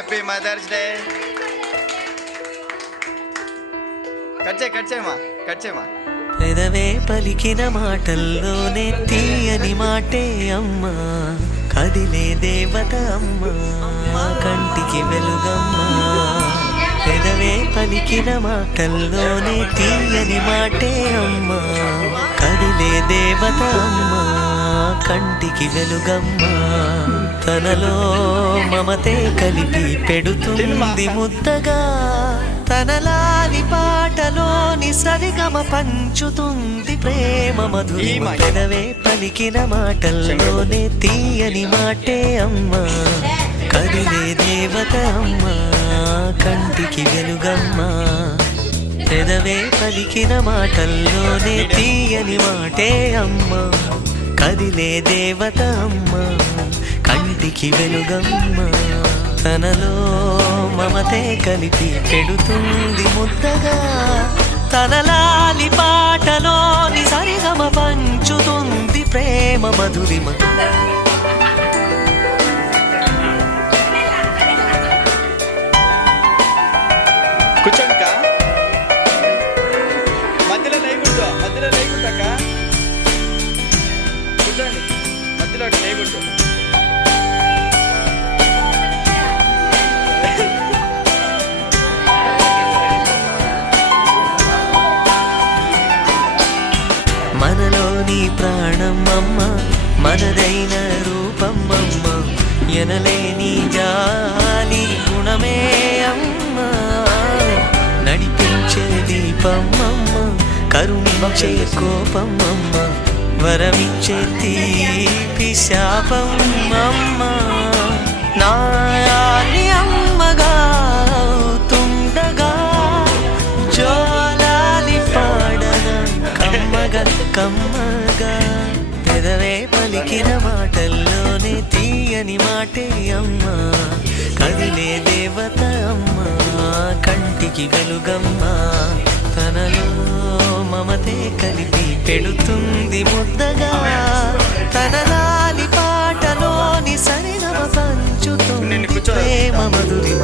Happy mother's day. Cut చేయమా. పెదవే పలికిన మాటల్లోనే తీయని మాటే అమ్మా, కదిలే దేవత అమ్మా, కంటికి వెలుగమ్మా. పెదవే పలికిన మాటల్లోనే తీయని మాటే అమ్మా, కదిలే దేవత అమ్మా, కంటికి వెలుగమ్మా. తనలో మమతే కలిపి పెడుతుంది ముద్దగా, తనలాలి పాటలోని సరిగమ పంచుతుంది ప్రేమ మధురి. పెదవే పలికిన మాటల్లోనే తీయని మాటే అమ్మా, కదిలే దేవత అమ్మా, కంటికి వెలుగమ్మా. పెదవే పలికిన మాటల్లోనే తీయని మాటే అమ్మా, కదిలే దేవత అమ్మా, కంటికి వెలుగమ్మా. తనలో మమతే కలిపి పెడుతుంది ముద్దగా, తనలాలి పాటలోని సరిగమ పంచుతుంది ప్రేమ మధురిమ. కూర్చోండి, మధ్యలో లేకుంటాక కూర్చోండి, మధ్యలో లేకుంటూ. మనలోని ప్రాణం అమ్మ, మనదైన రూపం అమ్మ, ఎనలేని జాలి గుణమే అమ్మ. నడిపించే దీపం అమ్మ, కరుణించే కోపం అమ్మ, వరమిచ్చే తీపి శాపం అమ్మ. నాయాలి అమ్మగా తుండగా, జోలాలి పాడన కమ్మగా కమ్మగా. పెదవే పలికిన మాటల్లోనే తీయని మాటే అమ్మా, కదిలే దేవత అమ్మా, కంటికి వెలుగమ్మా. తనలో మమతే కలిపి పెడుతుంది ముద్దగా, తనలాలి పాటలోని సరిగమ పంచుతుంది ప్రేమ మధురిమ.